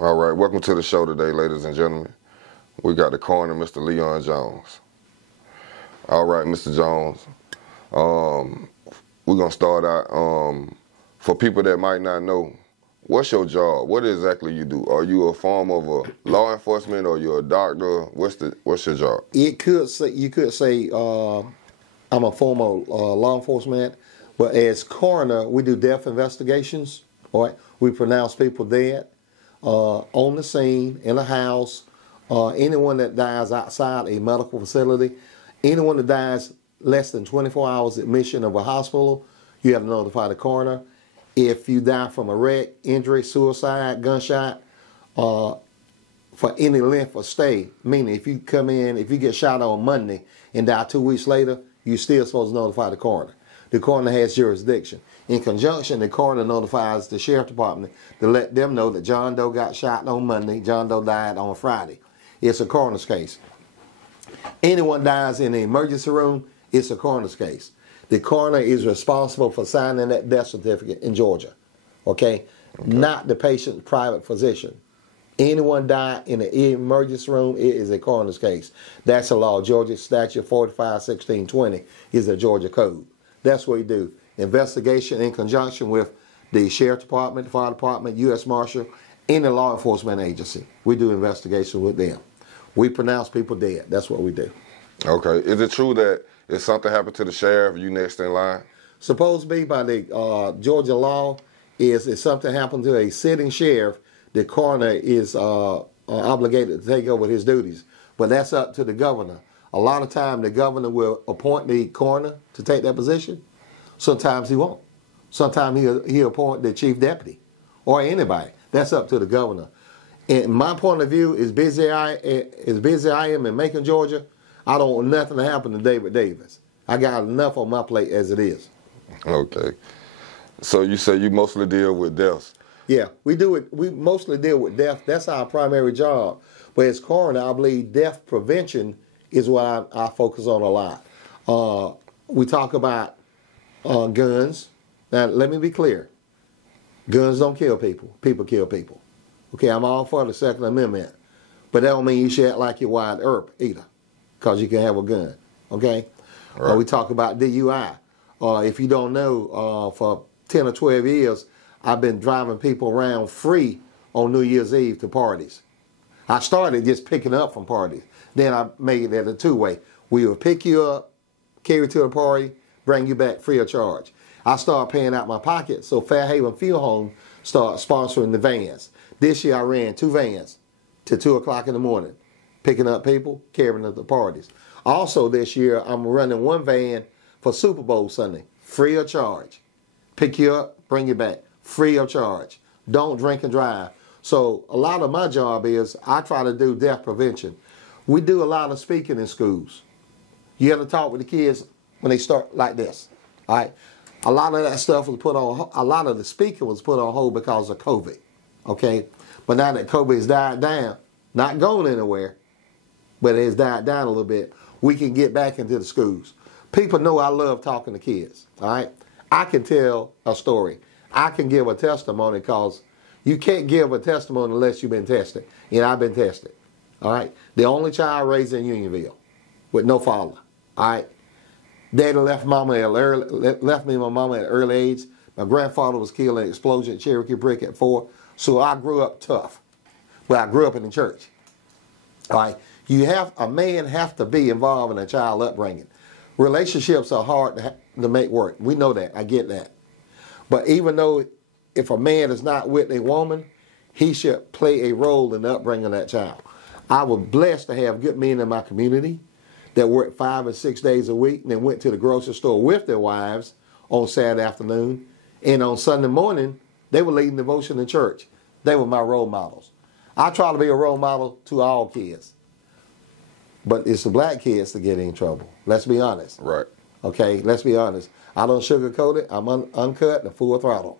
All right, welcome to the show today, ladies and gentlemen. We got the coroner, Mr. Leon Jones. All right, Mr. Jones. We're gonna start out. For people that might not know, what's your job? What exactly you do? Are you a form of a law enforcement, or you're a doctor? What's your job? You could say I'm a former law enforcement, but as coroner, we do death investigations. All right, we pronounce people dead on the scene, in a house. Anyone that dies outside a medical facility, anyone that dies less than 24 hours admission of a hospital, you have to notify the coroner. If you die from a wreck, injury, suicide, gunshot, for any length of stay, meaning if you come in, if you get shot on Monday and die 2 weeks later, you're still supposed to notify the coroner. The coroner has jurisdiction. In conjunction, the coroner notifies the sheriff department to let them know that John Doe got shot on Monday, John Doe died on Friday. It's a coroner's case. Anyone dies in the emergency room, it's a coroner's case. The coroner is responsible for signing that death certificate in Georgia, okay? Not the patient's private physician. Anyone die in the emergency room, it is a coroner's case. That's a law. Georgia statute 45-1620 is a Georgia code. That's what we do. Investigation in conjunction with the sheriff department, the fire department, U.S. Marshal, any law enforcement agency. We do investigation with them. We pronounce people dead. That's what we do. Okay. Is it true that if something happened to the sheriff, you next in line? Supposed to be by the Georgia law is if something happened to a sitting sheriff, the coroner is obligated to take over his duties. But that's up to the governor. A lot of time the governor will appoint the coroner to take that position. Sometimes he won't. Sometimes he'll appoint the chief deputy or anybody. That's up to the governor. And my point of view, as busy I am in Macon, Georgia, I don't want nothing to happen to David Davis. I got enough on my plate as it is. Okay. So you say you mostly deal with deaths? Yeah, we do it. We mostly deal with death. That's our primary job. But as coroner, I believe death prevention is what I focus on a lot. We talk about guns. Now, let me be clear. Guns don't kill people. People kill people. Okay, I'm all for the Second Amendment. But that don't mean you should act like you're wide earp either, because you can have a gun. Okay? Right. We talk about DUI. If you don't know, for 10 or 12 years, I've been driving people around free on New Year's Eve to parties. I started just picking up from parties. Then I made it a two-way. We will pick you up, carry you to a party, bring you back free of charge. I started paying out my pocket, so Fairhaven Field Home started sponsoring the vans. This year I ran 2 vans to 2 o'clock in the morning, picking up people, carrying them to parties. Also this year I'm running 1 van for Super Bowl Sunday, free of charge. Pick you up, bring you back, free of charge. Don't drink and drive. So a lot of my job is I try to do death prevention. We do a lot of speaking in schools. You have to talk with the kids when they start like this. All right. A lot of that stuff was put on, a lot of the speaking was put on hold because of COVID. Okay. But now that COVID has died down, not going anywhere, but it has died down a little bit, we can get back into the schools. People know I love talking to kids. All right. I can tell a story. I can give a testimony, because you can't give a testimony unless you've been tested. And I've been tested. All right. The only child raised in Unionville with no father. All right. Daddy left me and my mama at an early age. My grandfather was killed in an explosion at Cherokee Brick at 4. So I grew up tough. But I grew up in the church. All right. A man have to be involved in a child upbringing. Relationships are hard to make work. We know that. I get that. But even though if a man is not with a woman, he should play a role in the upbringing of that child. I was blessed to have good men in my community that worked 5 or 6 days a week and then went to the grocery store with their wives on Saturday afternoon. And on Sunday morning, they were leading devotion in church. They were my role models. I try to be a role model to all kids. But it's the black kids that get in trouble. Let's be honest. Right. Okay, let's be honest. I don't sugarcoat it. I'm uncut and full throttle.